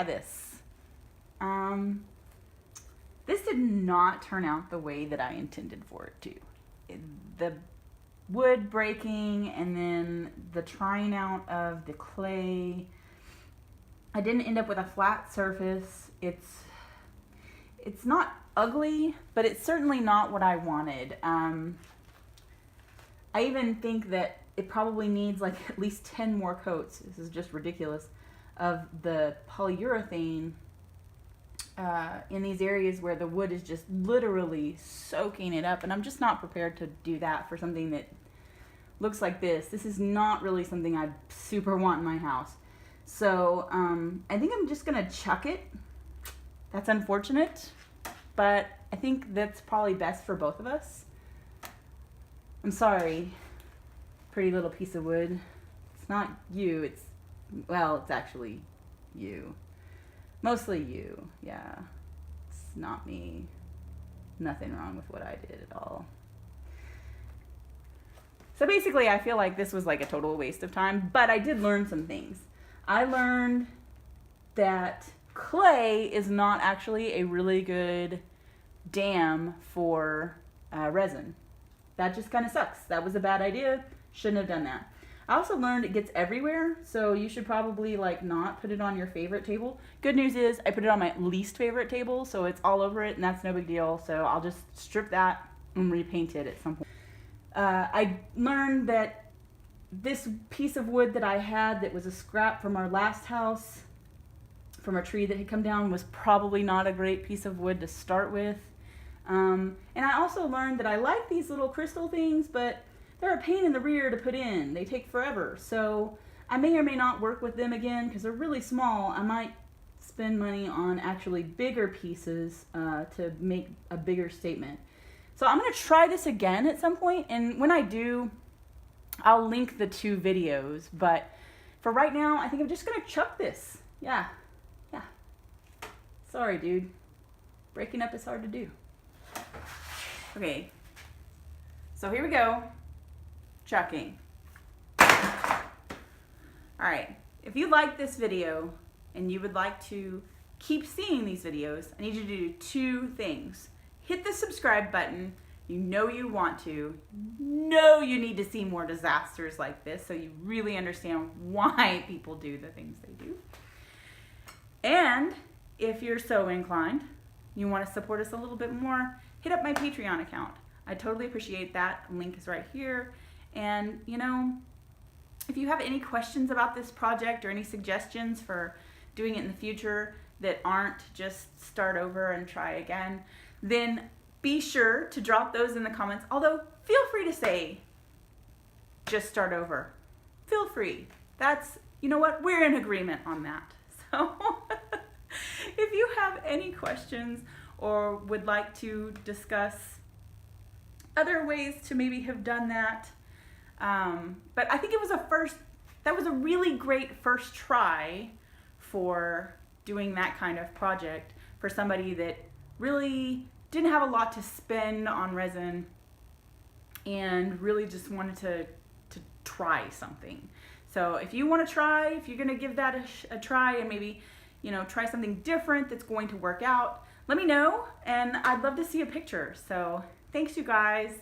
yeah, this. This did not turn out the way that I intended for it to. The wood breaking and then the trying out of the clay, I didn't end up with a flat surface. It's not ugly, but it's certainly not what I wanted. I even think that it probably needs like at least 10 more coats. This is just ridiculous, of the polyurethane in these areas where the wood is just literally soaking it up, and I'm just not prepared to do that for something that looks like this. This is not really something I super want in my house. So I think I'm just gonna chuck it. That's unfortunate, but I think that's probably best for both of us. I'm sorry, pretty little piece of wood. It's not you, it's actually you. Mostly you, yeah. It's not me. Nothing wrong with what I did at all. So basically, I feel like this was like a total waste of time, but I did learn some things. I learned that clay is not actually a really good dam for resin. That just kind of sucks. That was a bad idea. Shouldn't have done that. I also learned it gets everywhere, so you should probably like not put it on your favorite table. Good news is I put it on my least favorite table, so it's all over it, and that's no big deal. So I'll just strip that and repaint it at some point. I learned that this piece of wood that I had that was a scrap from our last house, from a tree that had come down, was probably not a great piece of wood to start with. And I also learned that I like these little crystal things, but they're a pain in the rear to put in. They take forever. So I may or may not work with them again because they're really small. I might spend money on actually bigger pieces to make a bigger statement. So I'm going to try this again at some point, and when I do, I'll link the 2 videos. But for right now, I think I'm just going to chuck this. Yeah. Sorry, dude. Breaking up is hard to do. Okay. So here we go. Chucking. Alright, if you like this video and you would like to keep seeing these videos, I need you to do 2 things. Hit the subscribe button. You know you want to. You know you need to see more disasters like this so you really understand why people do the things they do. And if you're so inclined, you want to support us a little bit more, hit up my Patreon account. I totally appreciate that. Link is right here. And, you know, if you have any questions about this project or any suggestions for doing it in the future that aren't just start over and try again, then be sure to drop those in the comments. Although, feel free to say, just start over. Feel free. That's, you know what, we're in agreement on that. So, if you have any questions or would like to discuss other ways to maybe have done that, but I think it was that was a really great first try for doing that kind of project for somebody that really didn't have a lot to spend on resin and really just wanted to try something. So if you want to try, if you're going to give that a try and maybe, you know, try something different that's going to work out, let me know, and I'd love to see a picture. So thanks, you guys.